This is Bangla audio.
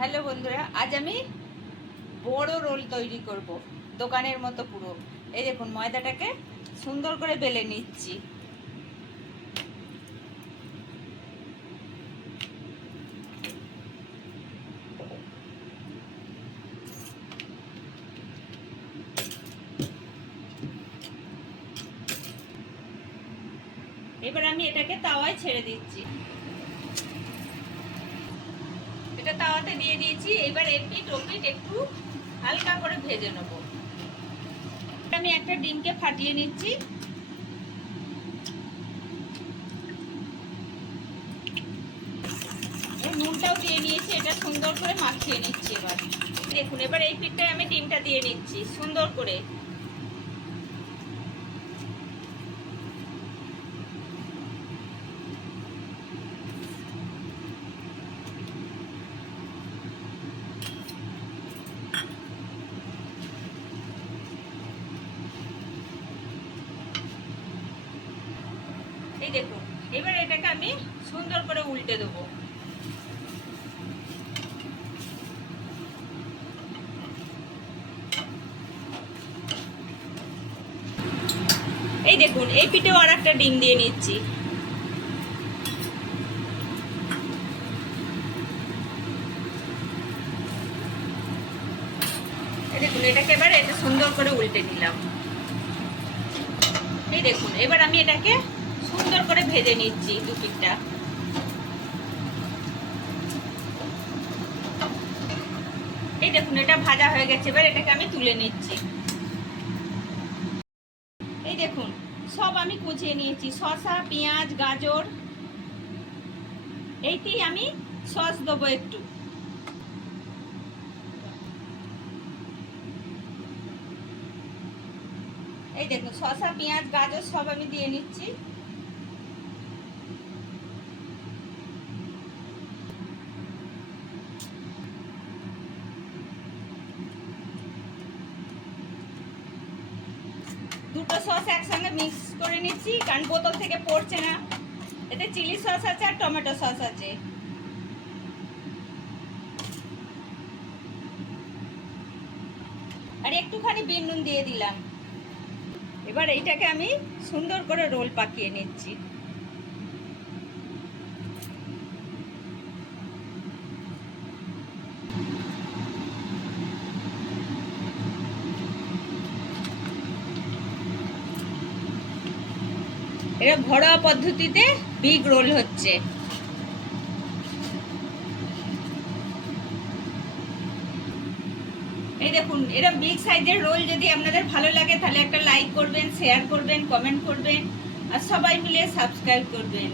হ্যালো বন্ধুরা, আজ আমি বড় রোল তৈরি করব, দোকানের মতো পুরো। এই দেখুন, ময়দাটাকে সুন্দর করে বেলে নিচ্ছি। এবার আমি এটাকে তাওয়ায় ছেড়ে দিচ্ছি। এটা তাওয়াতে দিয়ে দিয়েছি। এবার এপিট ওপিট একটু হালকা করে ভেজে নেব। আমি একটা ডিমকে ফাটিয়ে নিচ্ছি। নুনটাও দিয়ে নিয়েছি এটা সুন্দর করে মাখিয়ে নিচ্ছি এবার। দেখুন, এবার এই পিঠটায় আমি ডিমটা দিয়ে নিচ্ছি, সুন্দর করে। এই দেখুন, এবার এটাকে আমি সুন্দর করে উল্টে দেবো। এই দেখুন, এই পিঠেও আর একটা ডিম দিয়ে নিচ্ছি। দেখুন, এটাকে এবার এটা সুন্দর করে উল্টে দিলাম। এই দেখুন, এবার আমি এটাকে সুন্দর করে ভেজে নিচ্ছি পিঠটা এই দেখুন, এটা ভাজা হয়ে গেছে। এবার এটাকে আমি তুলে নিচ্ছি। এই দেখুন, সব আমি কুচিয়ে নিয়েছি। শসা, পেঁয়াজ, গাজর, এইতেই আমি সস দেবো একটু। এই দেখুন, শসা, পেঁয়াজ, গাজর সব আমি দিয়ে নিচ্ছি। দুটো সস একসঙ্গে মিক্স করে নিচ্ছি, কারণ বোতল থেকে পড়ছে না। এতে চিলি সস আছে আর টমেটো সস আছে। আর একটুখানি বিন নুন দিয়ে দিলাম। এবার এইটাকে আমি সুন্দর করে রোল পাকিয়ে নিচ্ছি। এটা ঘরোয়া পদ্ধতিতে বিগ রোল হচ্ছে। এই দেখুন এরা বিগ সাইজের রোল যদি আপনাদের ভালো লাগে, তাহলে একটা লাইক করবেন শেয়ার করবেন কমেন্ট করবেন, আর সবাই মিলে সাবস্ক্রাইব করবেন।